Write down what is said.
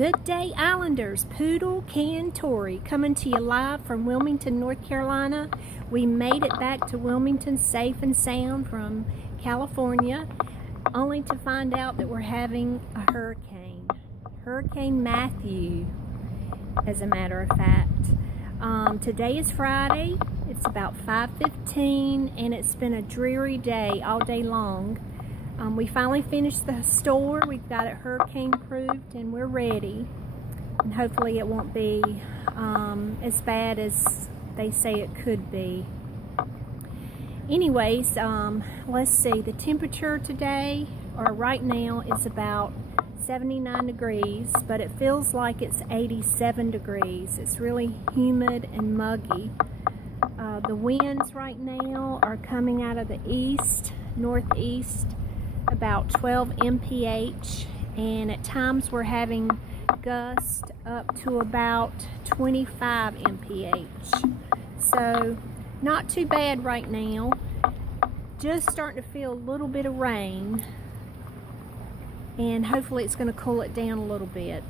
Good day, Islanders. Poodle, Cantore coming to you live from Wilmington, North Carolina. We made it back to Wilmington safe and sound from California, only to find out that we're having a hurricane. Hurricane Matthew, as a matter of fact. Today is Friday. It's about 5:15 and it's been a dreary day all day long. We finally finished the store. We've got it hurricane proofed and we're ready. And hopefully it won't be as bad as they say it could be. Anyways, let's see. The temperature today, or right now, is about 79 degrees, but it feels like it's 87 degrees. It's really humid and muggy. The winds right now are coming out of the east, northeast, about 12 mph, and at times we're having gusts up to about 25 mph. So not too bad right now. Just starting to feel a little bit of rain, and hopefully it's going to cool it down a little bit.